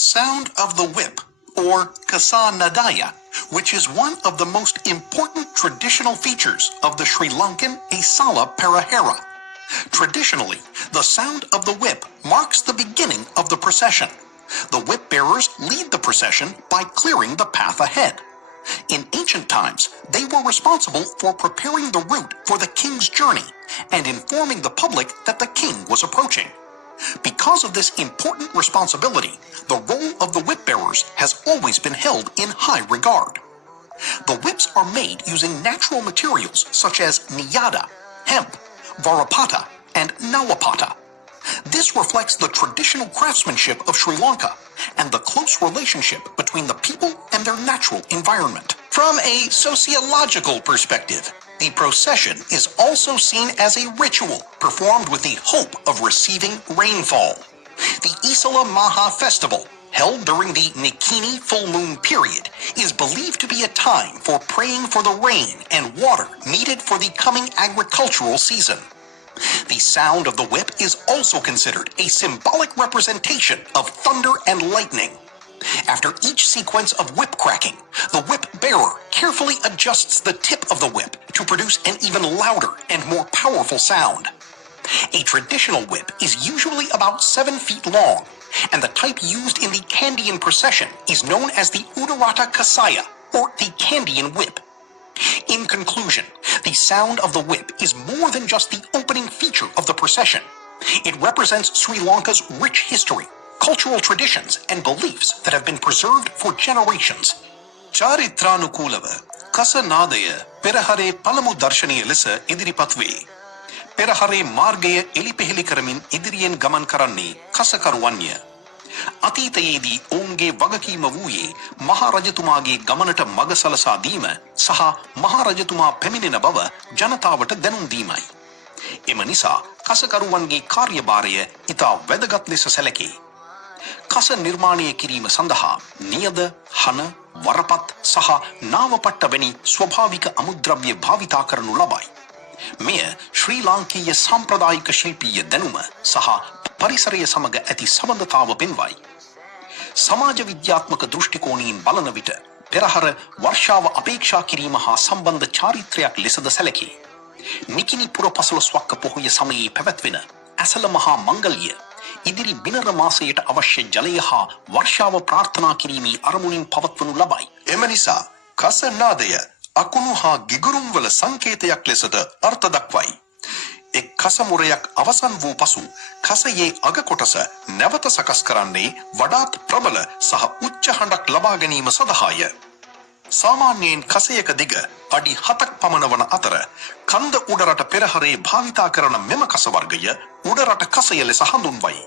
sound of the whip, or Kasa Nadaya, which is one of the most important traditional features of the Sri Lankan Esala Perahera. Traditionally, the sound of the whip marks the beginning of the procession. The whip bearers lead the procession by clearing the path ahead. In ancient times, they were responsible for preparing the route for the king's journey and informing the public that the king was approaching. Because of this important responsibility, the role of the whip bearers has always been held in high regard. The whips are made using natural materials such as niyada, hemp, varapata, and nawapata. This reflects the traditional craftsmanship of Sri Lanka and the close relationship between the people and their natural environment. From a sociological perspective, the procession is also seen as a ritual performed with the hope of receiving rainfall. The Isala Maha festival, held during the Nikini full moon period, is believed to be a time for praying for the rain and water needed for the coming agricultural season. The sound of the whip is also considered a symbolic representation of thunder and lightning. After each sequence of whip cracking, the whip bearer carefully adjusts the tip of the whip to produce an even louder and more powerful sound. A traditional whip is usually about 7 feet long, and the type used in the Kandyan procession is known as the Udarata Kasaya, or the Kandyan whip. In conclusion, the sound of the whip is more than just the opening feature of the procession. It represents Sri Lanka's rich history, cultural traditions, and beliefs that have been preserved for generations. Charitranukulava Kasanadaya Perahare Palamu Darshaniya Lisa Idiripatve Perahare Margaya Elipeheli Karamin Idirian Gaman Karani Kasakaruanya අතීතයේදී ඔවුන්ගේ වගකීම වූයේ මහරජතුමාගේ ගමනට මඟ සලසා දීම සහ මහරජතුමා පැමිණෙන බව ජනතාවට දැනුම් දීමයි. එම නිසා කසකරුවන්ගේ කාර්යභාරය ඉතා වැදගත් ලෙස සැලකේ. කස නිර්මාණය කිරීම සඳහා නියද, හන, වරපත් සහ නාවපට්ට වැනි ස්වභාවික අමුද්‍රව්‍ය භාවිතා කරනු ලබයි. මෙය ශ්‍රී ලාංකීය සාම්ප්‍රදායික ශිල්පීය දැනුම සහ පරිසරය සමග ඇති සම්බන්ධතාව පෙන්වයි. සමාජ විද්‍යාත්මක දෘෂ්ටිකෝණයෙන් බලන විට පෙරහර වර්ෂාව අපේක්ෂා කිරීම හා සම්බන්ධ චාරිත්‍රයක් ලෙසද සැලකේ. නිකිනි පුර පසළොස්වක පොහොය සමයේ පැවැත්වෙන ඇසළ මහා මංගල්‍ය ඉදිරි බිනර මාසයට අවශ්‍ය ජලය හා වර්ෂාව ප්‍රාර්ථනා කිරීමේ අරමුණින් පවත්වනු ලබයි. එම නිසා කස නාදය අකුණු හා ගිගුරුම් වල සංකේතයක් ලෙසද අර්ථ දක්වයි. එක් කසමුරයක් අවසන් වූ පසු කසයේ අග කොටස නැවත සකස් කරන්නේ වඩාත් ප්‍රබල සහ උච්ච හඬක් ලබා ගැනීම සඳහාය. සාමාන්‍යයෙන් කසයක දිග අඩි 7ක් පමණ වන අතර කන්ද උඩරට පෙරහරේ භාවිතා කරන මෙම කස වර්ගය උඩරට කසය ලෙස හඳුන්වයි.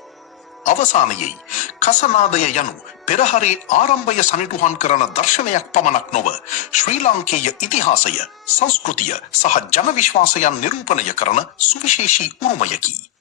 අවසානයේ කසනාදය යනු පෙරහරේ ආරම්භය සනිටුහන් කරන දර්ශනයක් පමණක් නොව ශ්‍රී ලාංකේය ඉතිහාසය, සංස්කෘතිය සහ ජන විශ්වාසයන් නිරූපණය කරන සුවිශේෂී උරුමයකි.